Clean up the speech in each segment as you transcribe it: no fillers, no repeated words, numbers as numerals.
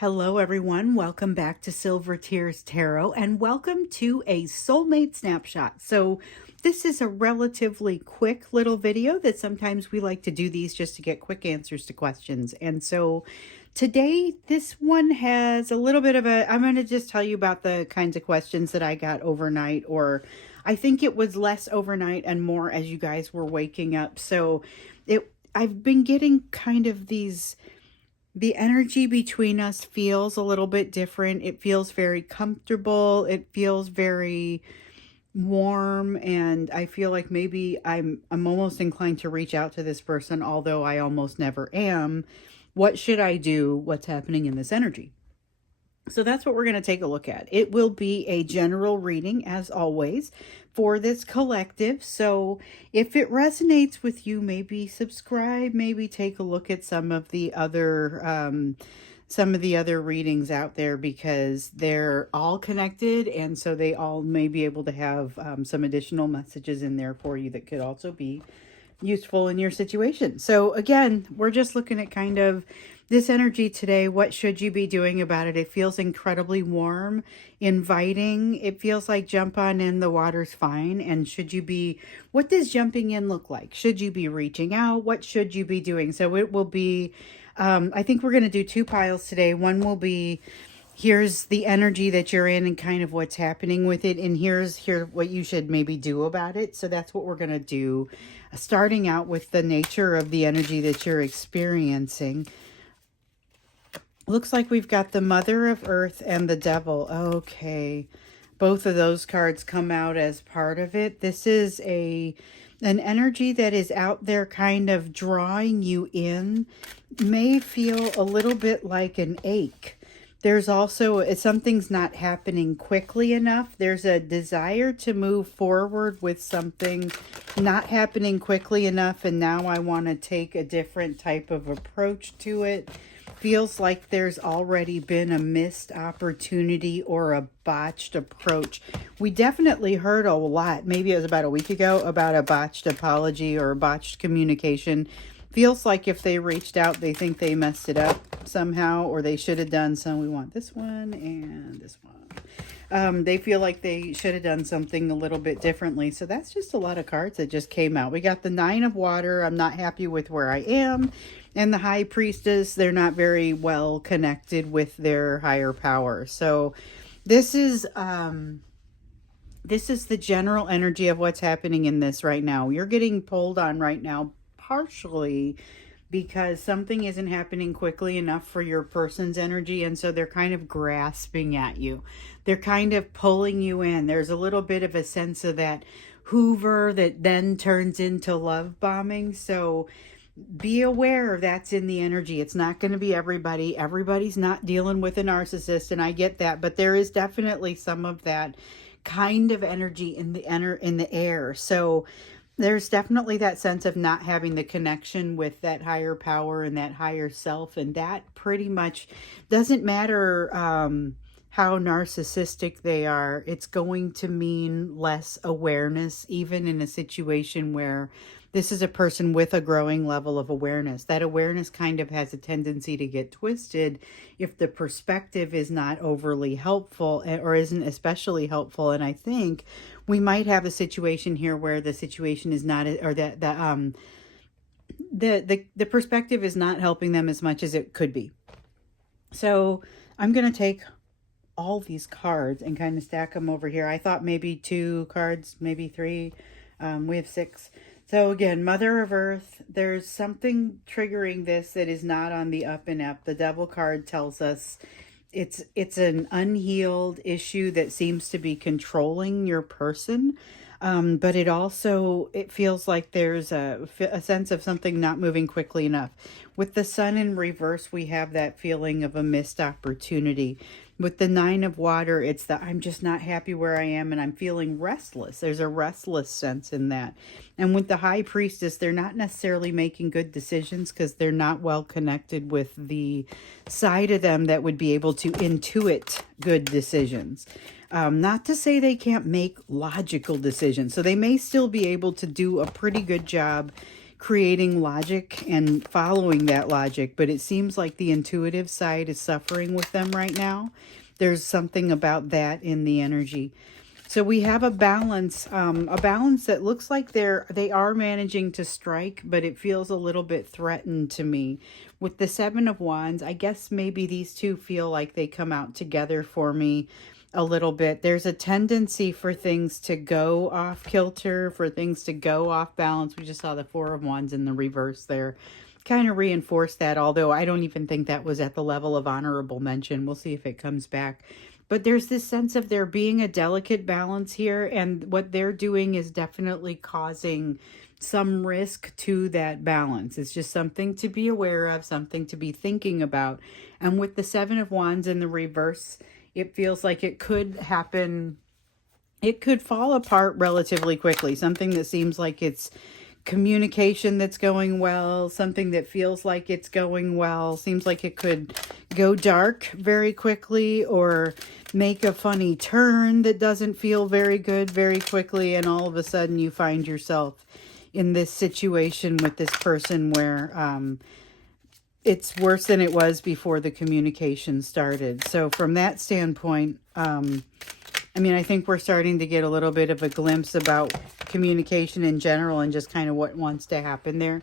Hello, everyone. Welcome back to Silver Tears Tarot and welcome to a soulmate snapshot. So this is a relatively quick little video that sometimes we like to do these just to get quick answers to questions. And so today, this one has a little bit of I'm going to just tell you about the kinds of questions that I got overnight, or I think it was less overnight and more as you guys were waking up. So I've been getting kind of the energy between us feels a little bit different. It feels very comfortable. It feels very warm, and I feel like maybe I'm almost inclined to reach out to this person, although I almost never am. What should I do? What's happening in this energy? So that's what we're going to take a look at. It will be a general reading, as always, for this collective. So if it resonates with you, maybe subscribe, maybe take a look at some of the other readings out there, because they're all connected, and so they all may be able to have some additional messages in there for you that could also be useful in your situation. So again, we're just looking at kind of this energy today. What should you be doing about it? It feels incredibly warm, inviting. It feels like jump on in, the water's fine. And what does jumping in look like? Should you be reaching out? What should you be doing? So it will be, I think we're going to do two piles today. One will be, here's the energy that you're in and kind of what's happening with it. And here's what you should maybe do about it. So that's what we're going to do, starting out with the nature of the energy that you're experiencing. Looks like we've got the Mother of Earth and the Devil. Okay. Both of those cards come out as part of it. This is an energy that is out there kind of drawing you in. May feel a little bit like an ache. There's also, something's not happening quickly enough. There's a desire to move forward with something not happening quickly enough, and now I want to take a different type of approach to it. Feels like there's already been a missed opportunity or a botched approach. We definitely heard a lot, maybe it was about a week ago, about a botched apology or a botched communication. Feels like if they reached out, they think they messed it up somehow, or they should have done some. We want this one and this one. They feel like they should have done something a little bit differently. So that's just a lot of cards that just came out. We got the Nine of Water. I'm not happy with where I am. And the High Priestess. They're not very well connected with their higher power. So this is the general energy of what's happening in this right now. You're getting pulled on right now, partially because something isn't happening quickly enough for your person's energy, and so they're kind of grasping at you. They're kind of pulling you in. There's a little bit of a sense of that Hoover that then turns into love bombing. So be aware that's in the energy. It's not going to be everybody. Everybody's not dealing with a narcissist, and I get that, but there is definitely some of that kind of energy in the air. So there's definitely that sense of not having the connection with that higher power and that higher self, and that pretty much doesn't matter how narcissistic they are. It's going to mean less awareness, even in a situation where this is a person with a growing level of awareness. That awareness kind of has a tendency to get twisted if the perspective is not overly helpful or isn't especially helpful. And I think we might have a situation here where the situation is not, or that the perspective is not helping them as much as it could be. So I'm going to take all these cards and kind of stack them over here. I thought maybe 2 cards, maybe 3. We have 6. So again, Mother of Earth, there's something triggering this that is not on the up and up. The Devil card tells us it's an unhealed issue that seems to be controlling your person. But it feels like there's a sense of something not moving quickly enough. With the Sun in reverse, we have that feeling of a missed opportunity. With the Nine of Water, it's the I'm just not happy where I am and I'm feeling restless. There's a restless sense in that. And with the High Priestess, they're not necessarily making good decisions because they're not well connected with the side of them that would be able to intuit good decisions. Not to say they can't make logical decisions. So they may still be able to do a pretty good job creating logic and following that logic, but it seems like the intuitive side is suffering with them right now. There's something about that in the energy. So we have a balance that looks like they are managing to strike, but it feels a little bit threatened to me. With the Seven of Wands, I guess maybe these two feel like they come out together for me a little bit. There's a tendency for things to go off kilter, for things to go off balance. We just saw the Four of Wands in the reverse there. Kind of reinforce that, although I don't even think that was at the level of honorable mention. We'll see if it comes back. But there's this sense of there being a delicate balance here, and what they're doing is definitely causing some risk to that balance. It's just something to be aware of, something to be thinking about. And with the Seven of Wands in the reverse, it feels like it could happen. It could fall apart relatively quickly. Something that seems like it's communication that's going well, something that feels like it's going well, seems like it could go dark very quickly or make a funny turn that doesn't feel very good very quickly, and all of a sudden you find yourself in this situation with this person where it's worse than it was before the communication started. So from that standpoint, I mean, I think we're starting to get a little bit of a glimpse about communication in general and just kind of what wants to happen there.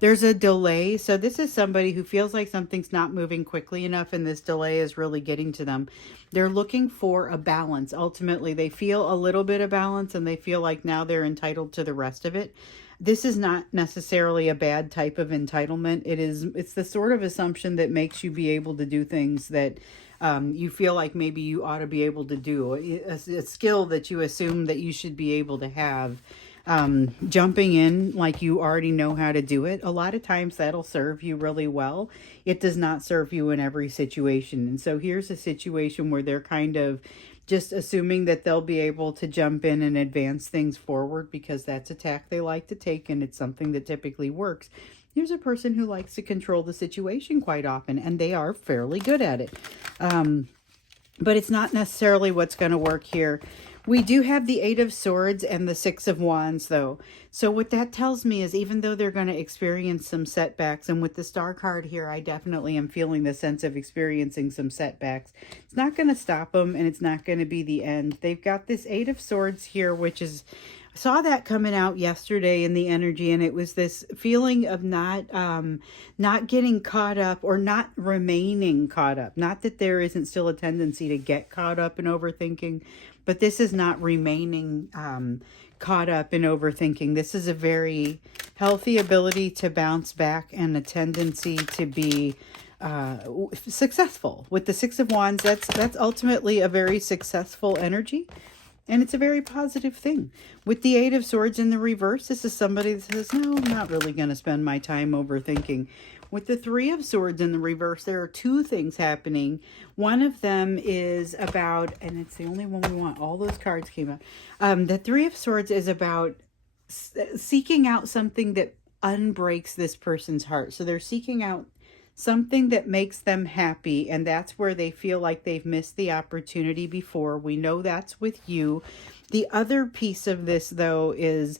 There's a delay. So this is somebody who feels like something's not moving quickly enough, and this delay is really getting to them. They're looking for a balance. Ultimately, they feel a little bit of balance, and they feel like now they're entitled to the rest of it. This is not necessarily a bad type of entitlement. It's the sort of assumption that makes you be able to do things that you feel like maybe you ought to be able to do, a skill that you assume that you should be able to have. Jumping in like you already know how to do it, a lot of times that'll serve you really well. It does not serve you in every situation. And so here's a situation where they're kind of just assuming that they'll be able to jump in and advance things forward because that's a tack they like to take, and it's something that typically works. Here's a person who likes to control the situation quite often, and they are fairly good at it. But it's not necessarily what's going to work here. We do have the Eight of Swords and the Six of Wands, though. So what that tells me is even though they're going to experience some setbacks, and with the Star card here, I definitely am feeling the sense of experiencing some setbacks. It's not going to stop them, and it's not going to be the end. They've got this Eight of Swords here, which is... I saw that coming out yesterday in the energy, and it was this feeling of not getting caught up or not remaining caught up. Not that there isn't still a tendency to get caught up in overthinking, but this is not remaining caught up in overthinking. This is a very healthy ability to bounce back and a tendency to be successful. With the Six of Wands, that's ultimately a very successful energy. And it's a very positive thing. With the Eight of Swords in the reverse, this is somebody that says, no, I'm not really going to spend my time overthinking. With the Three of Swords in the reverse, there are two things happening. One of them is about, and it's the only one we want, all those cards came out. The Three of Swords is about seeking out something that unbreaks this person's heart. So they're seeking out something that makes them happy, and that's where they feel like they've missed the opportunity before. We know that's with you. The other piece of this, though, is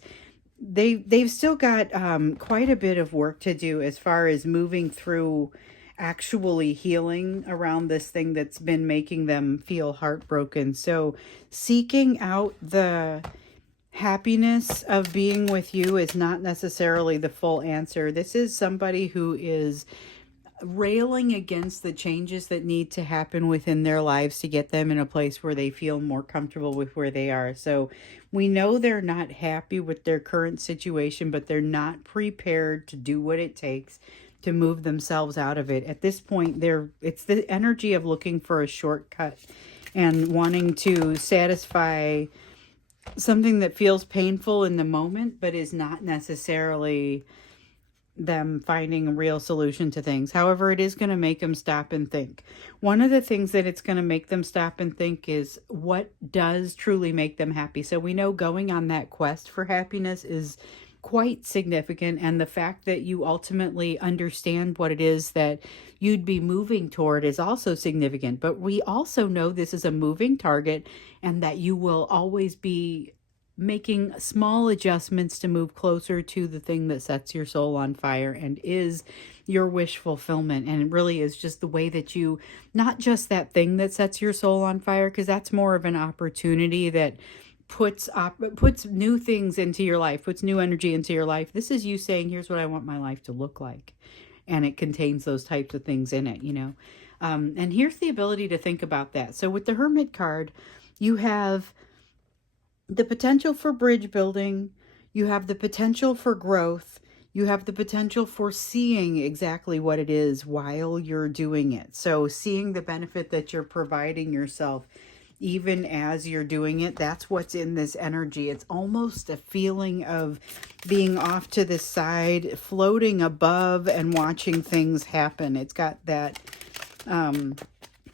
they've still got quite a bit of work to do as far as moving through actually healing around this thing that's been making them feel heartbroken. So seeking out the happiness of being with you is not necessarily the full answer. This is somebody who is railing against the changes that need to happen within their lives to get them in a place where they feel more comfortable with where they are. So we know they're not happy with their current situation, but they're not prepared to do what it takes to move themselves out of it. At this point, it's the energy of looking for a shortcut and wanting to satisfy something that feels painful in the moment, but is not necessarily them finding a real solution to things. However, it is going to make them stop and think. One of the things that it's going to make them stop and think is what does truly make them happy. So we know going on that quest for happiness is quite significant, and the fact that you ultimately understand what it is that you'd be moving toward is also significant. But we also know this is a moving target, and that you will always be making small adjustments to move closer to the thing that sets your soul on fire and is your wish fulfillment. And it really is just the way that you, not just that thing that sets your soul on fire, because that's more of an opportunity that puts new things into your life, puts new energy into your life. This is you saying, here's what I want my life to look like. And it contains those types of things in it, you know. And here's the ability to think about that. So with the Hermit card, you have the potential for bridge building, you have the potential for growth, you have the potential for seeing exactly what it is while you're doing it. So seeing the benefit that you're providing yourself even as you're doing it, that's what's in this energy. It's almost a feeling of being off to the side, floating above and watching things happen. It's got that,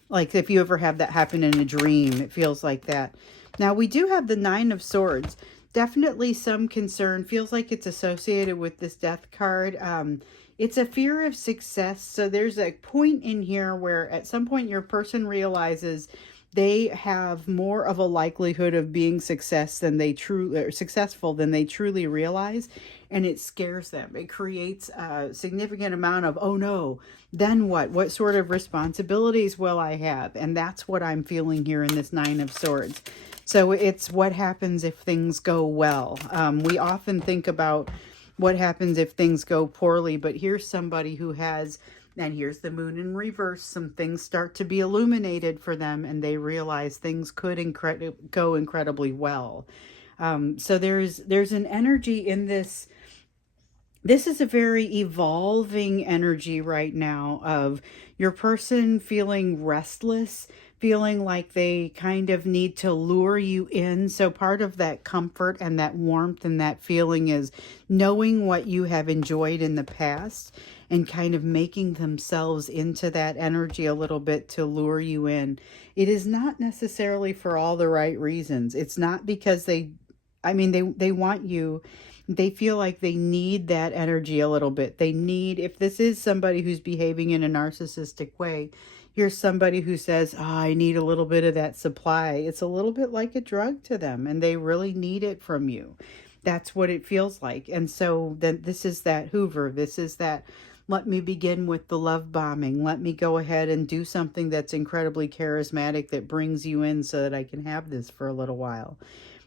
like if you ever have that happen in a dream, it feels like that. Now we do have the Nine of Swords. Definitely some concern. Feels like it's associated with this Death card. It's a fear of success. So there's a point in here where at some point your person realizes they have more of a likelihood of being successful than they truly realize, and it scares them. It creates a significant amount of, oh no, then what sort of responsibilities will I have? And that's what I'm feeling here in this Nine of Swords. So it's what happens if things go well. We often think about what happens if things go poorly, but here's somebody who has, and here's the Moon in reverse, some things start to be illuminated for them and they realize things could go incredibly well. So there's an energy in this. This is a very evolving energy right now of your person feeling restless, feeling like they kind of need to lure you in. So part of that comfort and that warmth and that feeling is knowing what you have enjoyed in the past and kind of making themselves into that energy a little bit to lure you in. It is not necessarily for all the right reasons. It's not because they want you. They feel like they need that energy a little bit. They need, if this is somebody who's behaving in a narcissistic way, here's somebody who says, oh, I need a little bit of that supply. It's a little bit like a drug to them, and they really need it from you. That's what it feels like. And so then this is that Hoover. This is that, let me begin with the love bombing. Let me go ahead and do something that's incredibly charismatic that brings you in so that I can have this for a little while.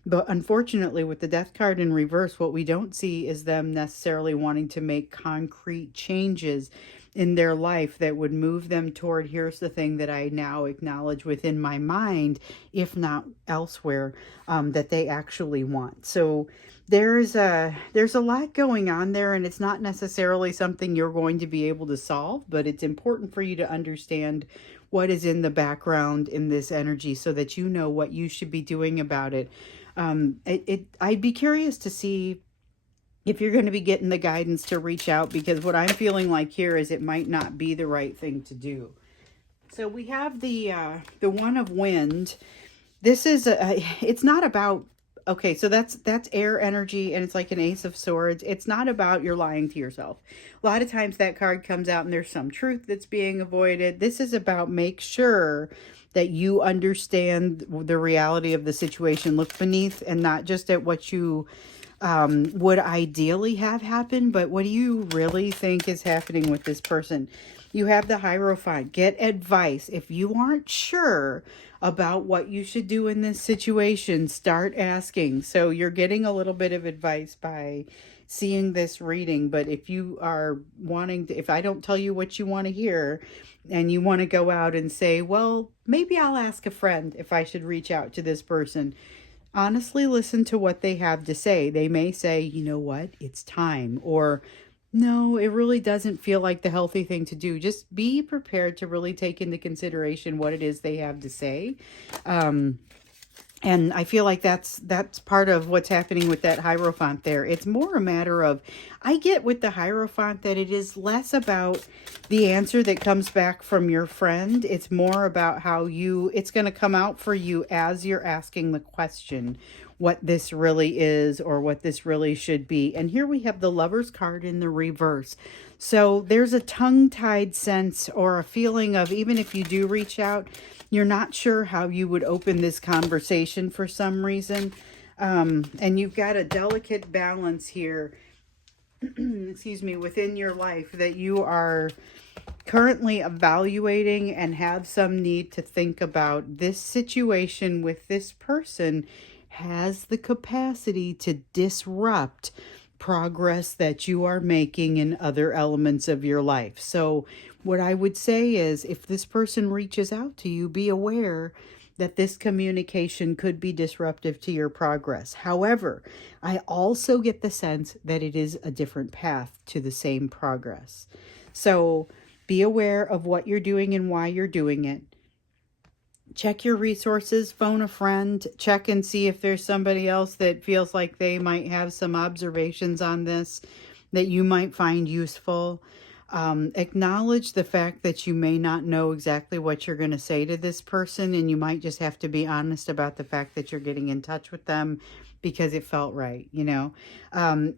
But unfortunately, with the Death card in reverse, what we don't see is them necessarily wanting to make concrete changes in their life that would move them toward, here's the thing that I now acknowledge within my mind, if not elsewhere, that they actually want. So there's a lot going on there, and it's not necessarily something you're going to be able to solve, but it's important for you to understand what is in the background in this energy so that you know what you should be doing about it. I'd be curious to see if you're going to be getting the guidance to reach out, because what I'm feeling like here is it might not be the right thing to do. So we have the One of Wind. This is it's not about, okay, so that's air energy, and it's like an Ace of Swords. It's not about you're lying to yourself. A lot of times that card comes out and there's some truth that's being avoided. This is about make sure that you understand the reality of the situation. Look beneath and not just at what you would ideally have happen, but what do you really think is happening with this person? You have the Hierophant. Get advice. If you aren't sure about what you should do in this situation, start asking. So you're getting a little bit of advice by seeing this reading. But if you are wanting to, if I don't tell you what you want to hear and you want to go out and say, well, maybe I'll ask a friend if I should reach out to this person. Honestly, listen to what they have to say. They may say, you know what, it's time. Or, no, it really doesn't feel like the healthy thing to do. Just be prepared to really take into consideration what it is they have to say. And I feel like that's part of what's happening with that Hierophant there. It's more a matter of, I get with the Hierophant that it is less about the answer that comes back from your friend. It's more about how it's going to come out for you as you're asking the question, what this really is or what this really should be. And here we have the Lover's card in the reverse. So there's a tongue-tied sense or a feeling of, even if you do reach out, you're not sure how you would open this conversation for some reason. And you've got a delicate balance here, excuse me, within your life that you are currently evaluating and have some need to think about. This situation with this person has the capacity to disrupt progress that you are making in other elements of your life. So what I would say is, if this person reaches out to you, be aware that this communication could be disruptive to your progress. However, I also get the sense that it is a different path to the same progress. So be aware of what you're doing and why you're doing it. Check your resources, phone a friend, check and see if there's somebody else that feels like they might have some observations on this that you might find useful. Acknowledge the fact that you may not know exactly what you're going to say to this person, and you might just have to be honest about the fact that you're getting in touch with them because it felt right, you know.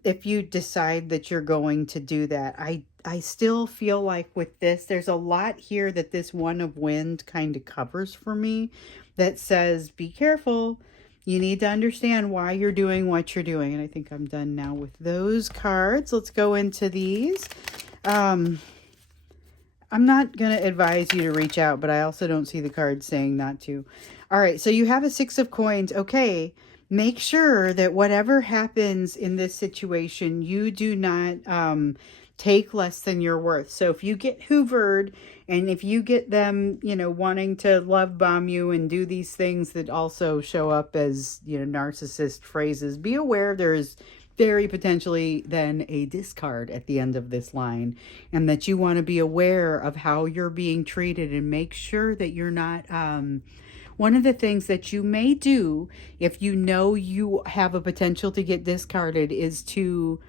If you decide that you're going to do that, I still feel like with this, there's a lot here that this one of wind kind of covers for me that says, be careful. You need to understand why you're doing what you're doing. And I think I'm done now with those cards. Let's go into these. I'm not going to advise you to reach out, but I also don't see the cards saying not to. All right, so you have a 6 of coins. Okay, make sure that whatever happens in this situation, you do not take less than your worth. So if you get hoovered, and if you get them, you know, wanting to love bomb you and do these things that also show up as, you know, narcissist phrases, be aware there's very potentially then a discard at the end of this line, and that you want to be aware of how you're being treated and make sure that you're not one of the things that you may do if you know you have a potential to get discarded is to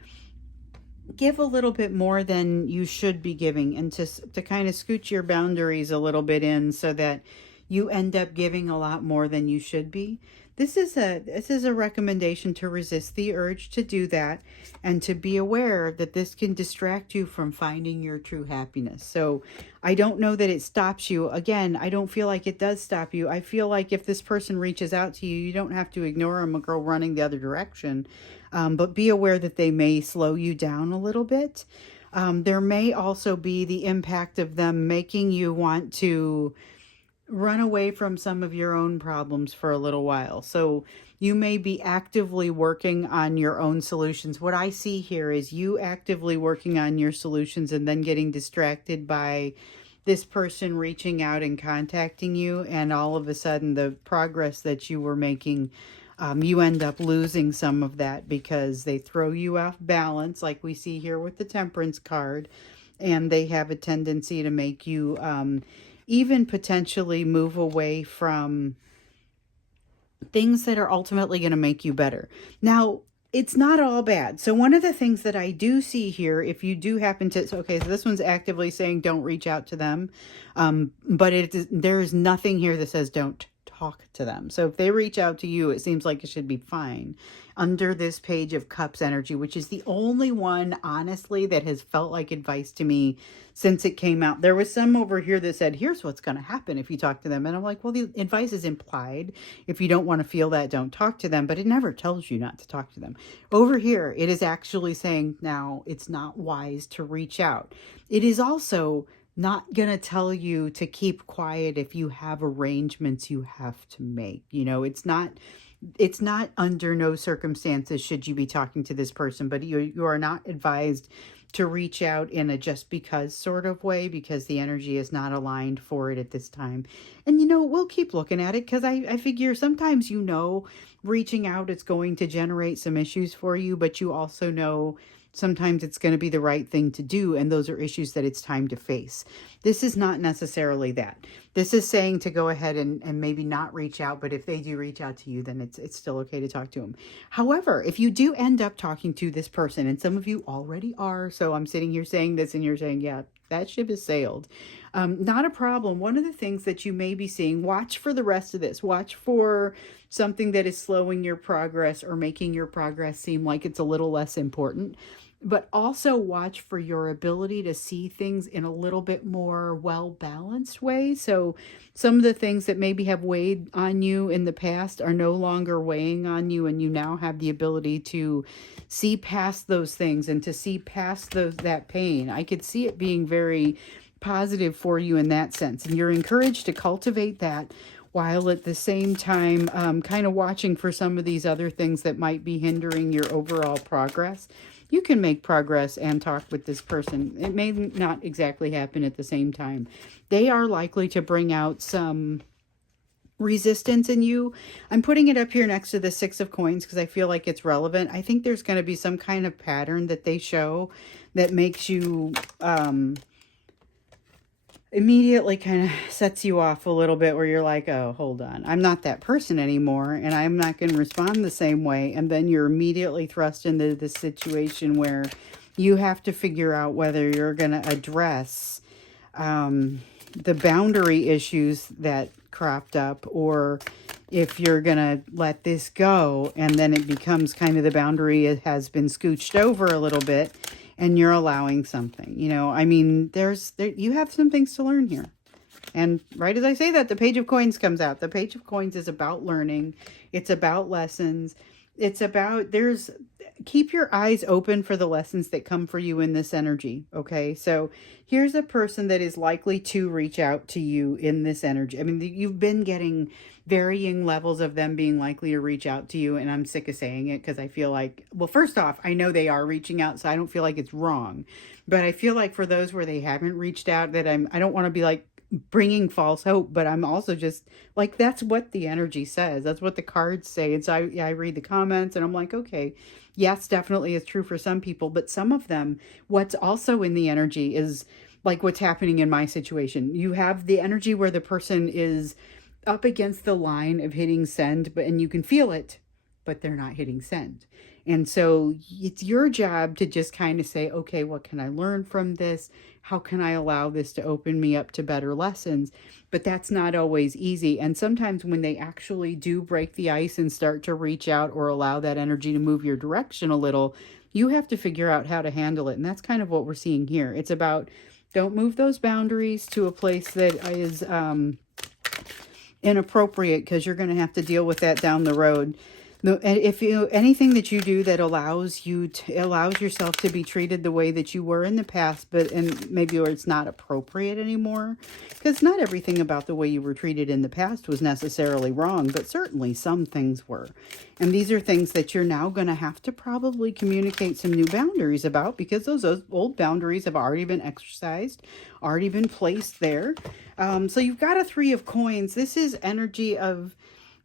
give a little bit more than you should be giving, and to kind of scoot your boundaries a little bit in so that you end up giving a lot more than you should be. This is a recommendation to resist the urge to do that, and to be aware that this can distract you from finding your true happiness. So I don't know that it stops you. Again, I don't feel like it does stop you. I feel like if this person reaches out to you, you don't have to ignore them or go running the other direction. But be aware that they may slow you down a little bit. There may also be the impact of them making you want to run away from some of your own problems for a little while. So you may be actively working on your own solutions. What I see here is you actively working on your solutions and then getting distracted by this person reaching out and contacting you, and all of a sudden the progress that you were making, you end up losing some of that because they throw you off balance, like we see here with the Temperance card, and they have a tendency to make you even potentially move away from things that are ultimately going to make you better. Now, it's not all bad. So one of the things that I do see here, if you do happen to, so this one's actively saying don't reach out to them. But there is nothing here that says don't talk to them. So if they reach out to you, it seems like it should be fine. Under this Page of Cups energy, which is the only one, honestly, that has felt like advice to me since it came out. There was some over here that said, here's what's going to happen if you talk to them. And I'm like, well, the advice is implied. If you don't want to feel that, don't talk to them. But it never tells you not to talk to them. Over here, it is actually saying, now, it's not wise to reach out. It is also not going to tell you to keep quiet if you have arrangements you have to make. You know, it's not under no circumstances should you be talking to this person, but you are not advised to reach out in a just because sort of way, because the energy is not aligned for it at this time. And, you know, we'll keep looking at it, because I figure sometimes, you know, reaching out is going to generate some issues for you, but you also know sometimes it's going to be the right thing to do, and those are issues that it's time to face. This is not necessarily that. This is saying to go ahead and maybe not reach out, but if they do reach out to you, then it's still okay to talk to them. However, if you do end up talking to this person, and some of you already are, so I'm sitting here saying this and you're saying, yeah, that ship has sailed. Not a problem. One of the things that you may be seeing, watch for the rest of this. Watch for something that is slowing your progress or making your progress seem like it's a little less important. but also watch for your ability to see things in a little bit more well-balanced way. So some of the things that maybe have weighed on you in the past are no longer weighing on you, and you now have the ability to see past those things and to see past that pain. I could see it being very positive for you in that sense, and you're encouraged to cultivate that while at the same time kind of watching for some of these other things that might be hindering your overall progress. You can make progress and talk with this person. It may not exactly happen at the same time. They are likely to bring out some resistance in you. I'm putting it up here next to the Six of Coins because I feel like it's relevant. I think there's going to be some kind of pattern that they show that makes you immediately kind of sets you off a little bit, where you're like, oh, hold on, I'm not that person anymore, and I'm not going to respond the same way. And then you're immediately thrust into this situation where you have to figure out whether you're going to address the boundary issues that cropped up, or if you're going to let this go, and then it becomes kind of the boundary has been scooched over a little bit, and you're allowing something. I mean, you have some things to learn here. And right as I say that, the Page of Coins comes out. The Page of Coins is about learning. It's about lessons. It's about, keep your eyes open for the lessons that come for you in this energy, okay? So here's a person that is likely to reach out to you in this energy. I mean, you've been getting varying levels of them being likely to reach out to you, and I'm sick of saying it because I feel like, well, first off, I know they are reaching out, so I don't feel like it's wrong. But I feel like for those where they haven't reached out, that I don't want to be like bringing false hope, but I'm also just like, that's what the energy says. That's what the cards say. And so I read the comments and I'm like, okay, yes, definitely is true for some people, but some of them, what's also in the energy is like what's happening in my situation. You have the energy where the person is up against the line of hitting send, and you can feel it, but they're not hitting send. And so it's your job to just kind of say, okay, what can I learn from this? How can I allow this to open me up to better lessons? But that's not always easy. And sometimes when they actually do break the ice and start to reach out or allow that energy to move your direction a little, you have to figure out how to handle it. And that's kind of what we're seeing here. It's about, don't move those boundaries to a place that is inappropriate, because you're going to have to deal with that down the road. If anything that you do that allows yourself to be treated the way that you were in the past, and maybe where it's not appropriate anymore, because not everything about the way you were treated in the past was necessarily wrong, but certainly some things were. And these are things that you're now going to have to probably communicate some new boundaries about, because those old boundaries have already been exercised, already been placed there. So you've got a Three of Coins. This is energy of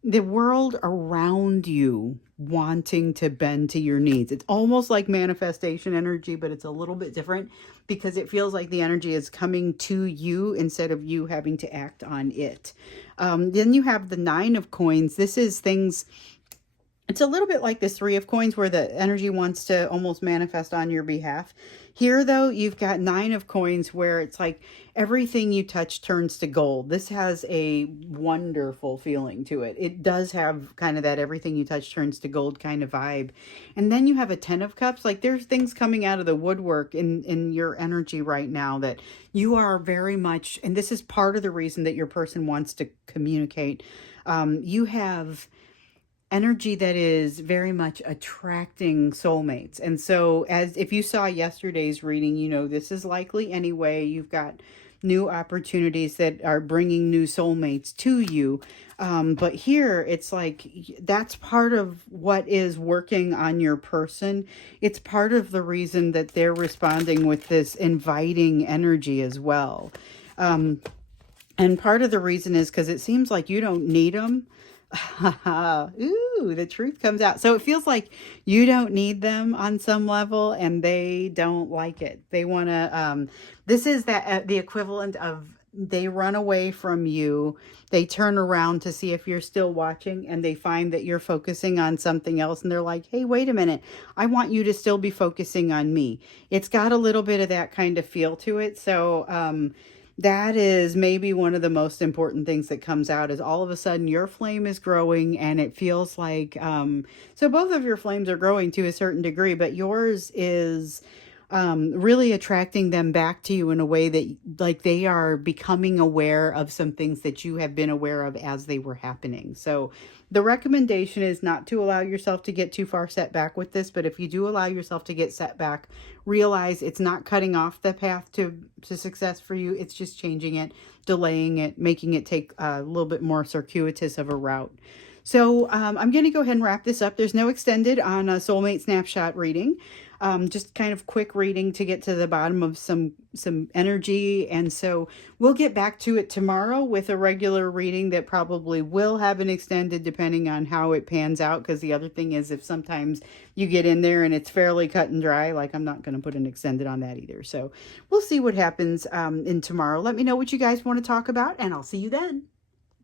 the world around you wanting to bend to your needs. It's almost like manifestation energy, but it's a little bit different because it feels like the energy is coming to you instead of you having to act on it. Then you have the Nine of Coins. This is things, it's a little bit like this Three of Coins where the energy wants to almost manifest on your behalf. Here, though, you've got Nine of Coins where it's like everything you touch turns to gold. This has a wonderful feeling to it. It does have kind of that everything you touch turns to gold kind of vibe. And then you have a Ten of Cups. Like there's things coming out of the woodwork in your energy right now that you are very much, and this is part of the reason that your person wants to communicate. You have energy that is very much attracting soulmates. And so as if you saw yesterday's reading, this is likely anyway. You've got new opportunities that are bringing new soulmates to you. But here it's like, that's part of what is working on your person. It's part of the reason that they're responding with this inviting energy as well. And part of the reason is because it seems like you don't need them. Ooh, the truth comes out. So it feels like you don't need them on some level, and they don't like it. They want to, this is the equivalent of they run away from you. They turn around to see if you're still watching, and they find that you're focusing on something else. And they're like, hey, wait a minute. I want you to still be focusing on me. It's got a little bit of that kind of feel to it. So, That is maybe one of the most important things that comes out is all of a sudden your flame is growing and it feels like, so both of your flames are growing to a certain degree, but yours is really attracting them back to you in a way that like they are becoming aware of some things that you have been aware of as they were happening. So the recommendation is not to allow yourself to get too far set back with this, but if you do allow yourself to get set back, realize it's not cutting off the path to success for you. It's just changing it, delaying it, making it take a little bit more circuitous of a route. So I'm going to go ahead and wrap this up. There's no extended on a soulmate snapshot reading. Just kind of quick reading to get to the bottom of some energy. And so we'll get back to it tomorrow with a regular reading that probably will have an extended depending on how it pans out. Because the other thing is if sometimes you get in there and it's fairly cut and dry, like I'm not going to put an extended on that either. So we'll see what happens in tomorrow. Let me know what you guys want to talk about and I'll see you then.